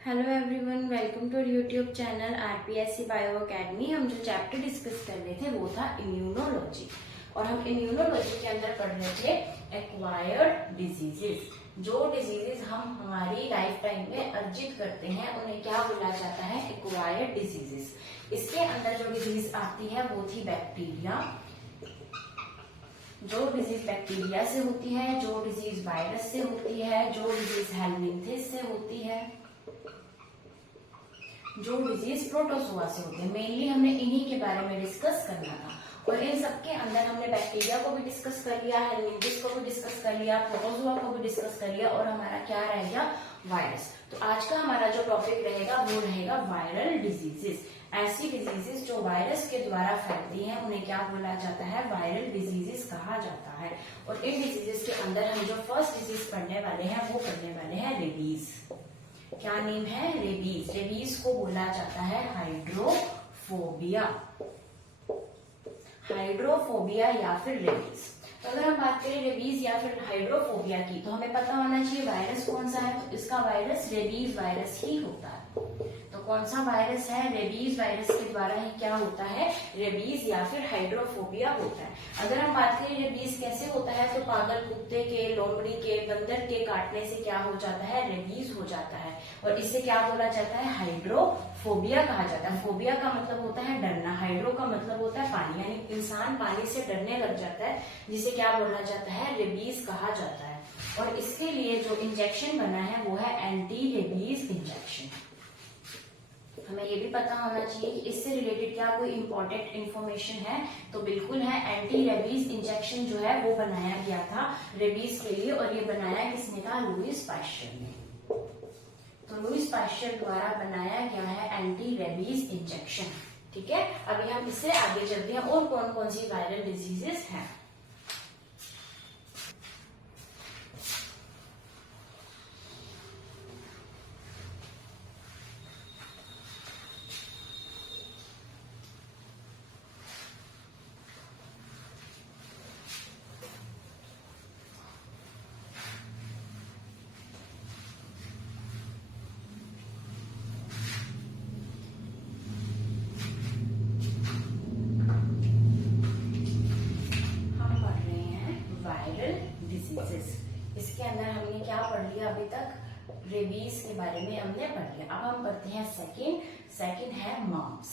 Hello everyone, welcome to YouTube channel RPSC Bio Academy. हम जो chapter discuss कर रहे थे वो था इम्यूनोलॉजी, और हम इम्यूनोलॉजी के अंदर पढ़ रहे थे एक्वायर्ड डिजीजेस। जो डिजीजेस हम हमारी लाइफ टाइम में अर्जित करते हैं उन्हें क्या बोला जाता है? Acquired diseases. इसके अंदर जो डिजीज आती है वो थी बैक्टीरिया। जो डिजीज बैक्टीरिया से होती है, जो डिजीज वायरस से होती है, जो डिजीज हेलमिंथिस से होती है, जो डिजीज प्रोटोजोआ से होते हैं। मेनली हमने इन्हीं के बारे में डिस्कस करना था, और इन सबके अंदर हमने बैक्टीरिया को भी डिस्कस कर लिया, हेलमिंथिस को भी डिस्कस कर लिया, प्रोटोजोआ को भी डिस्कस कर लिया, और हमारा क्या रह गया? वायरस। तो आज का हमारा जो टॉपिक रहेगा वो रहेगा वायरल डिजीजेस। ऐसी डिजीजेस जो वायरस के द्वारा फैलती हैं उन्हें क्या बोला जाता है? वायरल डिजीजेस कहा जाता है। और इन डिजीजेस के अंदर हम जो फर्स्ट डिजीज पढ़ने वाले हैं वो पढ़ने वाले हैं रेबीज। क्या नेम है? रेबीज। रेबीज को बोला जाता है हाइड्रोफोबिया। हाइड्रोफोबिया या फिर रेबीज। तो अगर हम बात करें रेबीज या फिर हाइड्रोफोबिया की, तो हमें पता होना चाहिए वायरस कौन सा है। तो इसका वायरस रेबीज वायरस ही होता है। तो कौन सा वायरस है? रेबीज वायरस के द्वारा ही क्या होता है? रेबीज या फिर हाइड्रोफोबिया होता है। अगर हम बात करें रेबीज कैसे होता है, तो पागल कुत्ते के, लोमड़ी के, बंदर के काटने से क्या हो जाता है? रेबीज हो जाता है, और इसे क्या बोला जाता है? हाइड्रोफोबिया कहा जाता है। फोबिया का मतलब होता है डरना, हाइड्रो का मतलब होता है पानी, यानी इंसान पानी से डरने लग जाता है, जिसे क्या बोला जाता है? रेबीज कहा जाता है। और इसके लिए जो इंजेक्शन बना है वो है एंटी रेबीज इंजेक्शन। हमें ये भी पता होना चाहिए कि इससे रिलेटेड क्या कोई इंपॉर्टेंट इंफॉर्मेशन है, तो बिल्कुल है। एंटी रेबीज इंजेक्शन जो है वो बनाया गया था रेबीज के लिए, और ये बनाया किसने था? लुईस पाश्चर ने। तो लुईस पाश्चर द्वारा बनाया गया है एंटी रेबीज इंजेक्शन। ठीक है, अभी हम इससे आगे चलते हैं और कौन कौन सी वायरल डिजीजेस हैं। इसके अंदर हमने क्या पढ़ लिया अभी तक? रेबीज के बारे में हमने पढ़ लिया। अब हम पढ़ते हैं सेकंड है मम्प्स।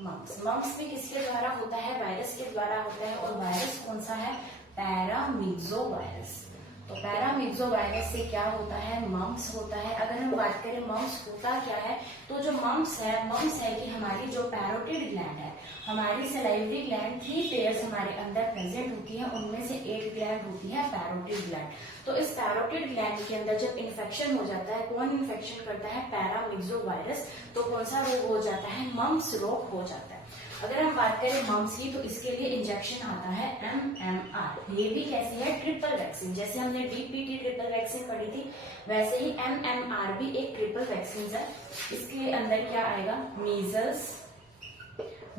मम्प्स भी किसके द्वारा होता है? वायरस के द्वारा होता है। और वायरस कौन सा है? Paramyxo virus. तो पैरामिक्सो वायरस से क्या होता है? मम्प्स होता है। अगर हम बात करें मम्प्स होता क्या है, तो जो मम्प्स है कि हमारी जो पैरोटिड ग्लैंड है, हमारी सलाइवरी ग्लैंड 3 पेयर्स हमारे अंदर प्रेजेंट होती है, उनमें से एक ग्लैंड होती है पैरोटिड ग्लैंड। तो इस पैरोटिड ग्लैंड के अंदर जब इन्फेक्शन हो जाता है, कौन इन्फेक्शन करता है? Paramyxo virus. तो कौन सा रोग हो जाता है? मम्प्स रोग हो जाता है। अगर हम बात करें मम्प्स की, तो इसके लिए इंजेक्शन आता है MMR। ये भी कैसी है? Triple vaccine. जैसे हमने DPT ट्रिपल वैक्सीन पढ़ी थी, वैसे ही MMR भी एक ट्रिपल वैक्सीन है। इसके अंदर क्या आएगा? Measles,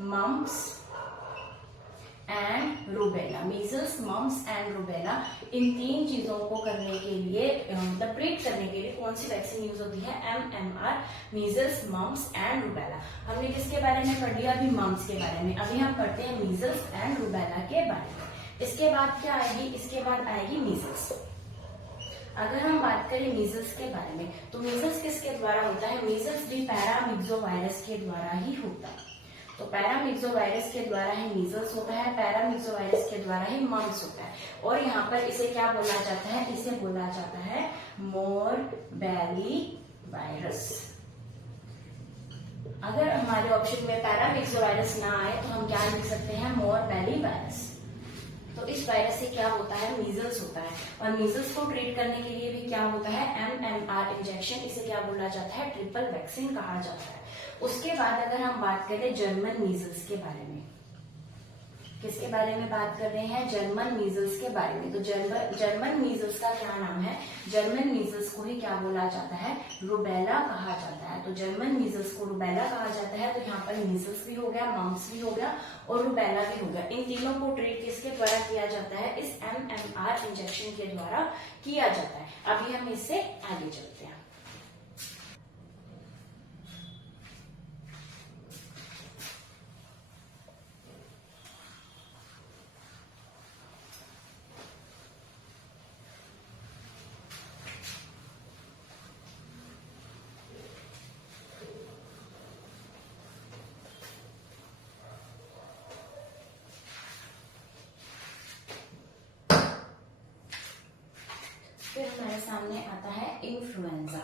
mumps and rubella. Measles, mumps and rubella, इन 3 चीजों को करने के लिए, मतलब ट्रीट करने के लिए कौन सी वैक्सीन यूज होती है? MMR, measles, mumps and rubella. हमने किसके बारे में पढ़ लिया? अभी मम्प्स के बारे में। अभी हम पढ़ते हैं मीजल्स एंड रूबेला के बारे में। इसके बाद क्या आएगी? इसके बाद आएगी मीजल्स। अगर हम बात करें मीजल्स के बारे में, तो मीजल्स किसके द्वारा होता है? मीजल्स भी पैरामिक्सो वायरस के द्वारा ही होता है। तो पैरामिक्सो वायरस के द्वारा ही मीजल्स होता है, पैरामिक्सो वायरस के द्वारा ही मम्प्स होता है। और यहाँ पर इसे क्या बोला जाता है? इसे बोला जाता है मोरबेली वायरस। अगर हमारे ऑप्शन में पैरामिक्सो वायरस ना आए तो हम क्या लिख सकते हैं? मोरबेली वायरस। तो इस वायरस से क्या होता है? मीजल्स होता है। और मीजल्स को ट्रीट करने के लिए भी क्या होता है? MMR injection. इसे क्या बोला जाता है? ट्रिपल वैक्सीन कहा जाता है। उसके बाद अगर हम बात करें जर्मन मीजल्स के बारे में, किसके बारे में बात कर रहे हैं? जर्मन मीजल्स के बारे में। तो जर्मन मीजल्स का क्या नाम है? जर्मन मीजल्स को ही क्या बोला जाता है? रूबेला कहा जाता है। तो जर्मन मीजल्स को रूबेला कहा जाता है। तो यहाँ पर मीजल्स भी हो गया, मम्प्स भी हो गया, और रूबेला भी हो गया। इन तीनों को ट्रीट किसके द्वारा किया जाता है? इस MMR इंजेक्शन के द्वारा किया जाता है। अभी हम इससे आगे चलते हैं। सामने आता है इन्फ्लुएंजा।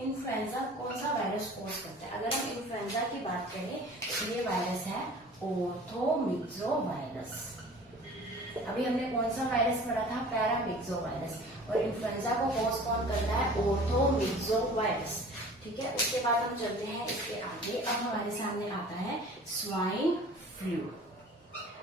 इन्फ्लुएंजा कौन सा वायरस कॉज करता है? अगर हम इन्फ्लुएंजा की बात करें तो ये वायरस है ओर्थोमिक्सोवायरस। अभी हमने कौन सा वायरस पढ़ा था? पैरामिक्सोवायरस। और इन्फ्लुएंजा को कॉज कौन करता है? ओर्थोमिक्सोवायरस। ठीक है, उसके बाद हम चलते हैं इसके आगे। अब हमारे सामने आता है स्वाइन फ्लू।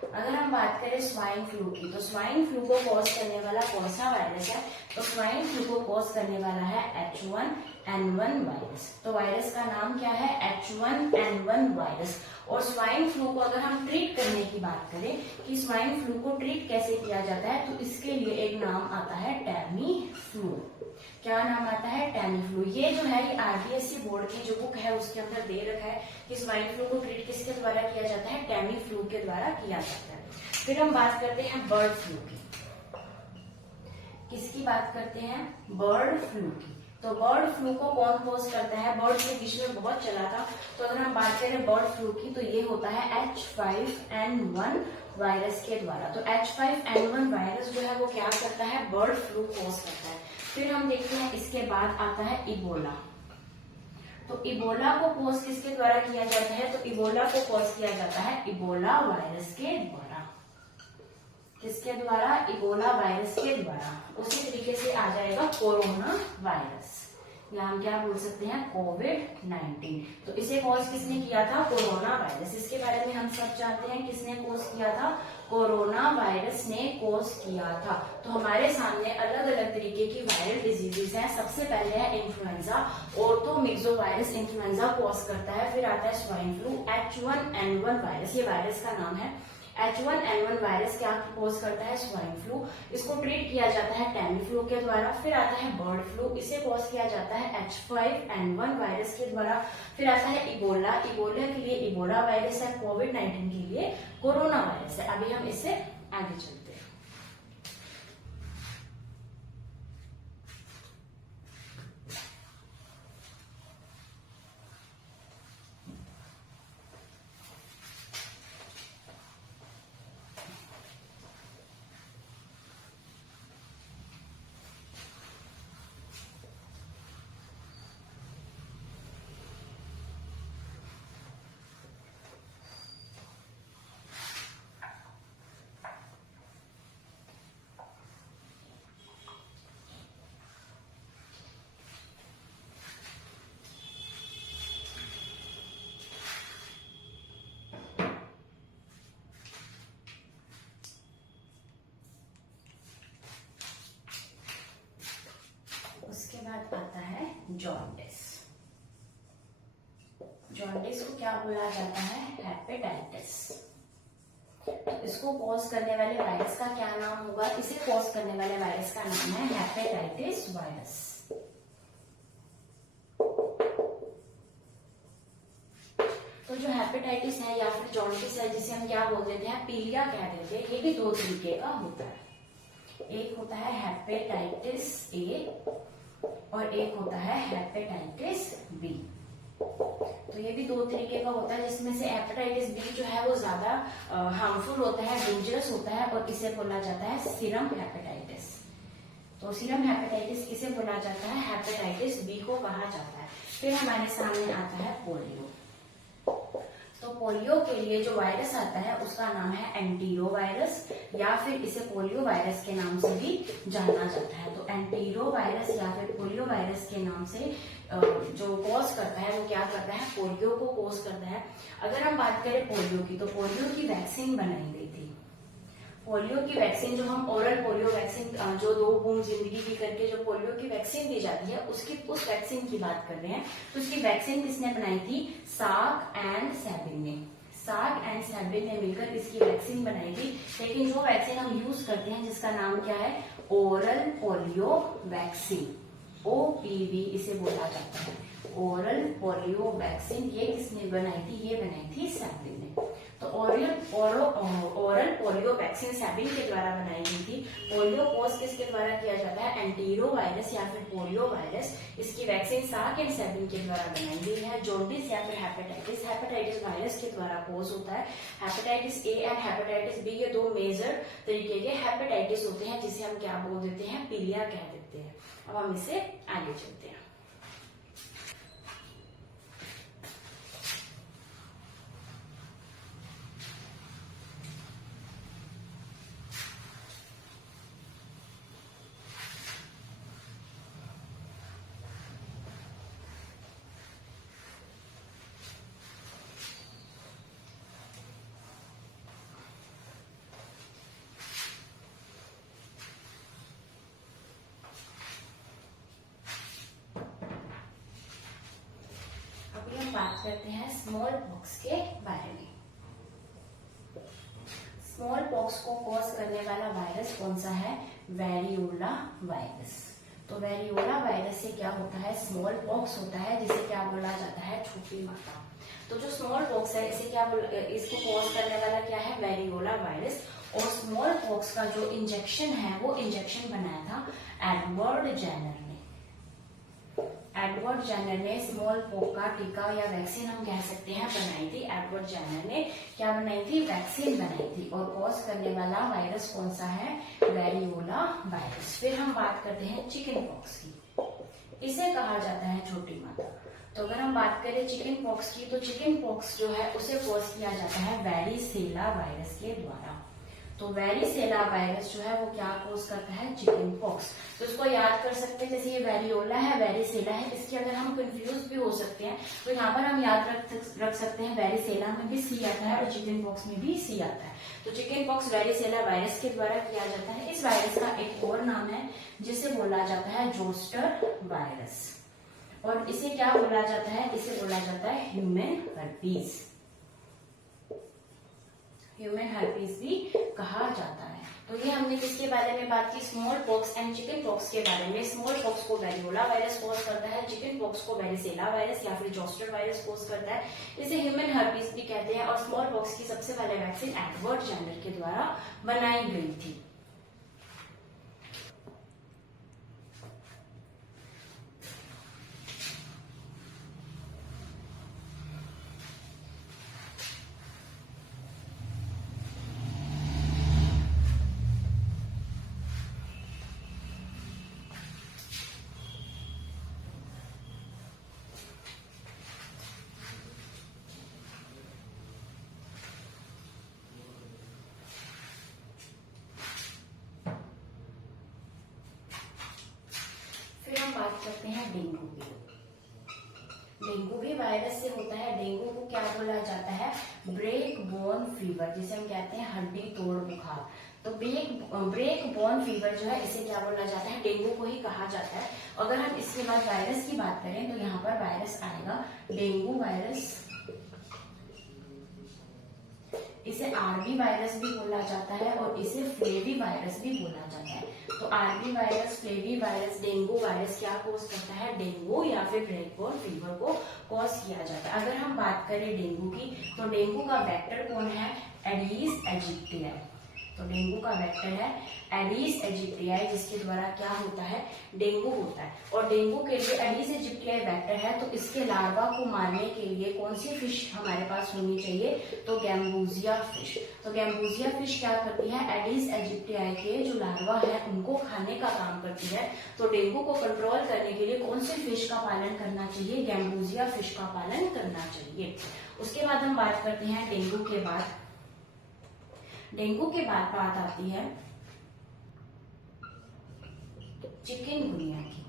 अगर हम बात करें स्वाइन फ्लू की, तो स्वाइन फ्लू को कॉज करने वाला कौन सा वायरस है? तो स्वाइन फ्लू को कॉज करने वाला है H1N1 वायरस। तो वायरस का नाम क्या है? H1N1 virus. और स्वाइन फ्लू को अगर हम ट्रीट करने की बात करें कि स्वाइन फ्लू को ट्रीट कैसे किया जाता है, तो इसके लिए एक नाम आता है टैमी फ्लू। क्या नाम आता है? Tammy flu. ये जो है, ये आरबीएससी बोर्ड की जो बुक है उसके अंदर दे रखा है कि स्वाइन फ्लू को ट्रीट किसके द्वारा किया जाता है? टैमी फ्लू के द्वारा किया जाता है। फिर हम बात करते हैं बर्ड फ्लू की। किसकी बात करते हैं? बर्ड फ्लू की। तो बर्ड फ्लू को कौन कॉज करता है? बर्ड के बीच में बहुत चला था, तो अगर हम बात करें बर्ड फ्लू की, तो ये होता है H5N1 वायरस के द्वारा। तो H5N1 वायरस जो है वो क्या करता है? बर्ड फ्लू कॉज करता है। फिर हम देखते हैं इसके बाद आता है इबोला। तो इबोला को कॉज किसके द्वारा किया जाता है? तो इबोला को कॉज किया जाता है इबोला वायरस के द्वारा। किसके द्वारा? इबोला वायरस के द्वारा। उसी तरीके से आ जाएगा कोरोना वायरस, या हम क्या बोल सकते हैं? कोविड-19। तो इसे कॉज किसने किया था? Corona virus. इसके बारे में हम सब जानते हैं किसने कॉज किया था? कोरोना वायरस ने कॉज किया था। तो हमारे सामने अलग अलग तरीके की वायरल डिजीजेस हैं। सबसे पहले है इन्फ्लुएंजा। ओर्थोमिक्सोवायरस इन्फ्लुएंजा कॉज करता है। फिर आता है स्वाइन फ्लू, H1N1 वायरस, ये वायरस का नाम है। H1N1 वायरस क्या कॉज करता है? Swine flu. इसको ट्रीट किया जाता है टैमी फ्लू के द्वारा। फिर आता है बर्ड फ्लू, इसे कॉज किया जाता है H5N1 वायरस के द्वारा। फिर आता है इबोला। इबोला के लिए इबोला वायरस है। कोविड-19 के लिए कोरोना वायरस है। अभी हम इससे आगे चलते हैं। आता है जॉन्डिस। जॉन्डिस को क्या बोला जाता है? हेपेटाइटिस। इसको कॉज करने वाले वायरस का क्या नाम होगा? इसे कॉज करने वाले वायरस का नाम है हेपेटाइटिस वायरस। तो जो हेपेटाइटिस है या फिर जॉन्डिस है, जिसे हम क्या बोल देते हैं? पीलिया कह देते हैं। ये भी दो तरीके का होता है। एक होता है हेपेटाइटिस ए और एक होता है हेपेटाइटिस बी। तो ये भी दो तरीके का होता है, जिसमें से हेपेटाइटिस बी जो है वो ज्यादा हार्मफुल होता है, डेंजरस होता है, और इसे बोला जाता है सीरम हेपेटाइटिस। तो सीरम हेपेटाइटिस किसे बोला जाता है? हेपेटाइटिस बी को कहा जाता है। फिर हमारे सामने आता है पोलियो। तो पोलियो के लिए जो वायरस आता है उसका नाम है एंटीरो वायरस, या फिर इसे पोलियो वायरस के नाम से भी जाना जाता है। तो एंटीरो वायरस या फिर पोलियो वायरस के नाम से जो कॉज करता है वो क्या करता है? पोलियो को कॉज करता है। अगर हम बात करें पोलियो की, तो पोलियो की वैक्सीन बनाई गई थी। पोलियो की वैक्सीन जो हम ओरल पोलियो वैक्सीन, जो 2 बूंद जिंदगी की करके जो पोलियो की वैक्सीन दी जाती है, उस वैक्सीन की बात कर रहे हैं। तो उसकी वैक्सीन किसने बनाई थी? सार्क एंड सैबिन ने। सार्क एंड सैबिन ने मिलकर इसकी वैक्सीन बनाई थी। लेकिन जो वैक्सीन हम यूज करते हैं जिसका नाम क्या है? ओरल पोलियो वैक्सीन, OPV इसे बोला जाता है। ओरल पोलियो वैक्सीन ये किसने बनाई थी? ये बनाई थी सैबिन ने। तो ओरल पोलियो वैक्सीन सेबिन के द्वारा बनाई गई थी। पोलियो कोर्स किसके द्वारा किया जाता है? एंटीरो वायरस या फिर पोलियो वायरस। इसकी वैक्सीन सार्क एंड सेबिन के द्वारा बनाई गई है। जॉन्डिस या फिर हेपेटाइटिस वायरस के द्वारा कोज होता है। Hepatitis A and hepatitis B, ये दो मेजर तरीके के हेपेटाइटिस होते हैं, जिसे हम क्या बोल देते हैं? पीलिया कह देते हैं। अब हम इसे आगे चलते हैं। बात करते हैं स्मॉल पॉक्स के बारे में। स्मॉल पॉक्स को कॉज करने वाला वायरस कौन सा है? Variola virus. तो वेरियोला वायरस से क्या होता है? स्मॉल पॉक्स होता है, जिसे क्या बोला जाता है? छोटी माता। तो जो स्मॉल पॉक्स है, इसे क्या इसको कॉज करने वाला क्या है? Variola virus. और स्मॉल पॉक्स का जो इंजेक्शन है, वो इंजेक्शन बनाया था एडवर्ड जेनर ने। एडवर्ड जेनर ने स्मॉल पॉक्स का टीका या वैक्सीन हम कह सकते हैं बनाई थी। एडवर्ड जेनर ने क्या बनाई थी? वैक्सीन बनाई थी। और कॉज करने वाला वायरस कौन सा है? Variola virus. फिर हम बात करते हैं चिकन पॉक्स की। इसे कहा जाता है छोटी माता। तो अगर हम बात करें चिकन पॉक्स की, तो चिकन पॉक्स जो है उसे कॉज किया जाता है वेरिसेला वायरस के द्वारा। तो वेरिसेला वायरस जो है वो क्या कोज करता है? Chicken pox. तो इसको याद कर सकते हैं, जैसे ये वेरियोला है, वेरिसेला है, इसके अगर हम कंफ्यूज भी हो सकते हैं तो यहाँ पर हम याद रख सकते हैं वेरिसेला में भी सी आता है और चिकन पॉक्स में भी सी आता है। तो चिकन पॉक्स वेरिसेला वायरस के द्वारा किया जाता है। इस वायरस का एक और नाम है जिसे बोला जाता है जोस्टर वायरस। और इसे क्या बोला जाता है? इसे बोला जाता है ह्यूमन हर्पीज। ह्यूमन हर्पीज भी कहा जाता है। तो ये हमने किसके बारे में बात की? Small pox and chicken pox के बारे में। स्मॉल पॉक्स को वेरियोला वायरस कोज करता है, चिकन पॉक्स को वेरिसेला वायरस या फिर जोस्टर वायरस कोज करता है। इसे ह्यूमन हर्पीज भी कहते हैं। और स्मॉल पॉक्स की सबसे पहले वैक्सीन एडवर्ड जेनर के द्वारा बनाई गई थी। बात करते हैं डेंगू की। डेंगू भी वायरस से होता है। डेंगू को क्या बोला जाता है? ब्रेक बोन फीवर, जिसे हम कहते हैं हड्डी तोड़ बुखार। तो ब्रेक बोन फीवर जो है, इसे क्या बोला जाता है? डेंगू को ही कहा जाता है। अगर हम इसके बाद वायरस की बात करें तो यहाँ पर वायरस आएगा डेंगू वायरस। इसे आरबी वायरस भी बोला जाता है और इसे फ्लेवी वायरस भी बोला जाता है। तो arbovirus, flavivirus, dengue virus क्या कोज करता है? डेंगू या फिर ब्रेक बोन फीवर को कॉज किया जाता है। अगर हम बात करें डेंगू की, तो डेंगू का वेक्टर कौन है? एडिस एजिप्टियाई। तो डेंगू का वेक्टर है एडिस एजिप्टियाई, जिसके द्वारा क्या होता है? डेंगू होता है। और डेंगू के लिए एडिस एजिप्टियाई वेक्टर है, तो इसके लार्वा को मारने के लिए कौन सी फिश हमारे पास होनी चाहिए? तो गैम्बूजिया फिश। तो गैम्बूजिया फिश क्या करती है? एडिस एजिप्टियाई के जो लार्वा है उनको खाने का काम करती है। तो डेंगू को कंट्रोल करने के लिए कौन सी फिश का पालन करना चाहिए? गैम्बूजिया फिश का पालन करना चाहिए। उसके बाद हम बात करते हैं डेंगू के बाद बात आती है चिकनगुनिया की।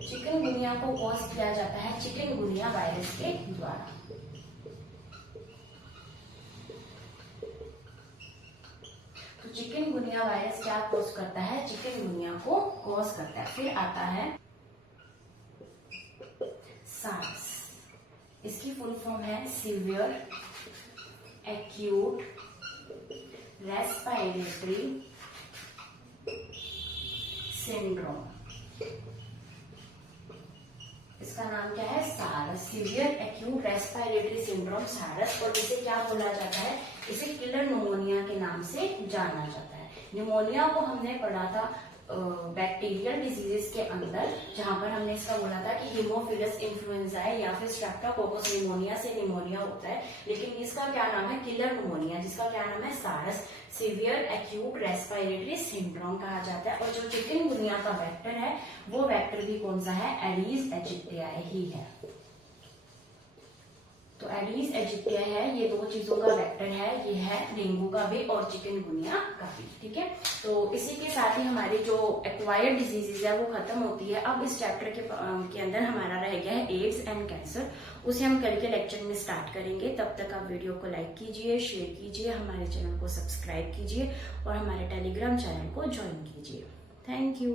चिकनगुनिया को कॉज किया जाता है चिकनगुनिया वायरस के द्वारा। तो चिकनगुनिया वायरस क्या कॉज करता है? चिकनगुनिया को कॉज करता है। फिर आता है सार्स। इसकी फुल फॉर्म है सीवियर एक्यूट रेस्पिरेटरी सिंड्रोम। इसका नाम क्या है? सारस, सीवियर एक्यूट रेस्पिरेटरी सिंड्रोम सारस। और इसे क्या बोला जाता है? इसे किलर न्यूमोनिया के नाम से जाना जाता है। न्यूमोनिया को हमने पढ़ा था बैक्टीरियल डिजीजेस के अंदर, जहां पर हमने इसका बोला था कि हीमोफिलस इन्फ्लुएंजा है या फिर स्ट्रेप्टोकोकस निमोनिया से निमोनिया होता है। लेकिन इसका क्या नाम है? किलर न्यूमोनिया, जिसका क्या नाम है? सारस, सीवियर एक्यूट रेस्पिरेटरी सिंड्रोम कहा जाता है। और जो चिकनगुनिया का वेक्टर है वो वेक्टर भी कौन सा है? एडीज एजिप्टियाई ही है। तो एडीज एजिप्टियाई है, ये दो चीजों का वेक्टर है, ये है डेंगू का भी और चिकनगुनिया का भी। ठीक है, तो इसी के साथ ही हमारी जो एक्वायर्ड डिजीजेज है वो खत्म होती है। अब इस चैप्टर के अंदर हमारा रह गया है एड्स एंड कैंसर, उसे हम कल के लेक्चर में स्टार्ट करेंगे। तब तक आप वीडियो को लाइक कीजिए, शेयर कीजिए, हमारे चैनल को सब्सक्राइब कीजिए और हमारे टेलीग्राम चैनल को ज्वाइन कीजिए। Thank you.